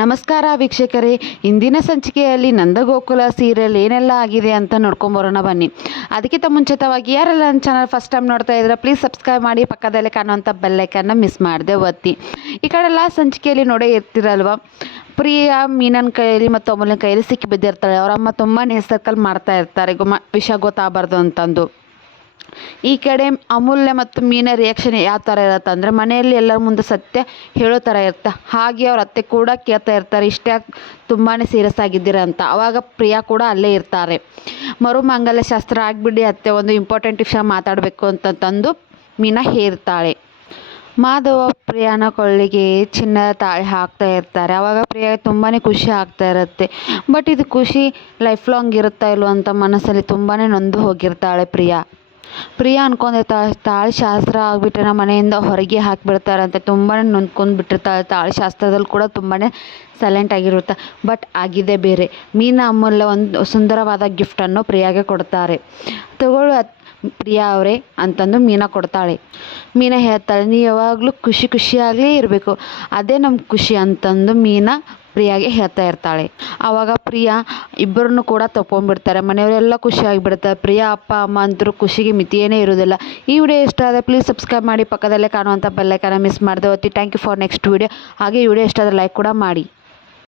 ನಮಸ್ಕಾರ ವೀಕ್ಷಕರೇ, ಇಂದಿನ ಸಂಚಿಕೆಯಲ್ಲಿ ನಂದಗೋಕುಲ ಸೀರಿಯಲ್ ಏನೆಲ್ಲ ಆಗಿದೆ ಅಂತ ನೋಡ್ಕೊಂಬರೋಣ ಬನ್ನಿ. ಅದಕ್ಕಿಂತ ಮುಂಚಿತವಾಗಿ ಯಾರೆಲ್ಲ ನನ್ನ ಚಾನಲ್ ಫಸ್ಟ್ ಟೈಮ್ ನೋಡ್ತಾ ಇದ್ರೆ ಪ್ಲೀಸ್ ಸಬ್ಸ್ಕ್ರೈಬ್ ಮಾಡಿ, ಪಕ್ಕದಲ್ಲಿ ಕಾಣುವಂಥ ಬೆಲ್ಲೈಕನ್ನ ಮಿಸ್ ಮಾಡದೆ ಒತ್ತಿ. ಈ ಕಡೆ ಎಲ್ಲ ಸಂಚಿಕೆಯಲ್ಲಿ ನೋಡೇ ಇರ್ತಿರಲ್ವ, ಪ್ರಿಯಾ ಮೀನನ ಕೈಯಲ್ಲಿ ಮತ್ತು ಅಮೂಲ್ಯನ ಕೈಯಲ್ಲಿ ಸಿಕ್ಕಿ ಬಿದ್ದಿರ್ತಾಳೆ. ಅವರಮ್ಮ ತುಂಬಾ ಸರ್ಕಲ್ ಮಾಡ್ತಾ ಇರ್ತಾರೆ ವಿಷಯ ಗೊತ್ತಾಗಬಾರ್ದು ಅಂತಂದು. ಈ ಕಡೆ ಅಮೂಲ್ಯ ಮತ್ತು ಮೀನ ರಿಯಾಕ್ಷನ್ ಯಾವ ಥರ ಇರುತ್ತೆ ಅಂದರೆ, ಮನೆಯಲ್ಲಿ ಎಲ್ಲರ ಮುಂದೆ ಸತ್ಯ ಹೇಳೋ ಥರ ಇರುತ್ತೆ. ಹಾಗೆ ಅವ್ರ ಅತ್ತೆ ಕೂಡ ಕೇಳ್ತಾ ಇರ್ತಾರೆ, ಇಷ್ಟೇ ತುಂಬಾ ಸೀರಿಯಸ್ ಆಗಿದ್ದೀರ ಅಂತ. ಆವಾಗ ಪ್ರಿಯಾ ಕೂಡ ಅಲ್ಲೇ ಇರ್ತಾರೆ. ಮರುಮಾಂಗಲ್ಯ ಶಾಸ್ತ್ರ ಆಗಿಬಿಡಿ ಅತ್ತೆ, ಒಂದು ಇಂಪಾರ್ಟೆಂಟ್ ವಿಷಯ ಮಾತಾಡಬೇಕು ಅಂತಂದು ಮೀನಾ ಹೇಳ್ತಾಳೆ. ಮಾಧವ ಪ್ರಿಯಾನ ಕೊಳ್ಳಿಗೆ ಚಿನ್ನದ ತಾಳಿ ಹಾಕ್ತಾ ಇರ್ತಾರೆ. ಆವಾಗ ಪ್ರಿಯಾಗೆ ತುಂಬಾ ಖುಷಿ ಆಗ್ತಾ ಇರುತ್ತೆ. ಬಟ್ ಇದು ಖುಷಿ ಲೈಫ್ ಲಾಂಗ್ ಇರುತ್ತಾ ಇಲ್ವ ಅಂತ ಮನಸ್ಸಲ್ಲಿ ತುಂಬಾ ನೊಂದು ಹೋಗಿರ್ತಾಳೆ ಪ್ರಿಯಾ ಅನ್ಕೊಂಡಿರ್ತಾಳೆ, ತಾಳಿ ಶಾಸ್ತ್ರ ಆಗಿಬಿಟ್ರೆ ನಮ್ಮ ಮನೆಯಿಂದ ಹೊರಗೆ ಹಾಕಿಬಿಡ್ತಾರಂತೆ. ತುಂಬಾ ನೊಂದ್ಕೊಂಡು ಬಿಟ್ಟಿರ್ತಾಳೆ. ತಾಳಿ ಶಾಸ್ತ್ರದಲ್ಲಿ ಕೂಡ ತುಂಬಾ ಸೈಲೆಂಟ್ ಆಗಿರುತ್ತೆ. ಬಟ್ ಆಗಿದೆ ಬೇರೆ. ಮೀನಾ ಅಮೂಲ್ಯ ಒಂದು ಸುಂದರವಾದ ಗಿಫ್ಟನ್ನು ಪ್ರಿಯಾಗೆ ಕೊಡ್ತಾರೆ. ತಗೊಳ್ಳು ಪ್ರಿಯಾ ಅವರೇ ಅಂತಂದು ಮೀನಾ ಕೊಡ್ತಾಳೆ. ಮೀನಾ ಹೇಳ್ತಾಳೆ, ನೀ ಯಾವಾಗಲೂ ಖುಷಿಯಾಗಲೇ ಇರಬೇಕು, ಅದೇ ನಮ್ಮ ಖುಷಿ ಅಂತಂದು ಮೀನಾ ಪ್ರಿಯಾಗೆ ಹೇಳ್ತಾ ಇರ್ತಾಳೆ. ಆವಾಗ ಪ್ರಿಯಾ ಇಬ್ಬರನ್ನು ಕೂಡ ತಗೊಂಡ್ಬಿಡ್ತಾರೆ. ಮನೆಯವರೆಲ್ಲ ಖುಷಿಯಾಗಿಬಿಡ್ತಾರೆ. ಪ್ರಿಯಾ ಅಪ್ಪ ಅಮ್ಮ ಅಂತರೂ ಖುಷಿಗೆ ಮಿತಿಯೇ ಇರೋದಿಲ್ಲ. ಈ ವಿಡಿಯೋ ಇಷ್ಟ ಆದರೆ ಪ್ಲೀಸ್ ಸಬ್ಸ್ಕ್ರೈಬ್ ಮಾಡಿ, ಪಕ್ಕದಲ್ಲೇ ಕಾಣುವಂಥ ಬೆಲ್ಲೈಕನ್ನ ಮಿಸ್ ಮಾಡದೆ ಒತ್ತಿ. Thank you for next video. ಹಾಗೆ ಈ ವಿಡಿಯೋ ಇಷ್ಟ ಆದರೆ ಲೈಕ್ ಕೂಡ ಮಾಡಿ.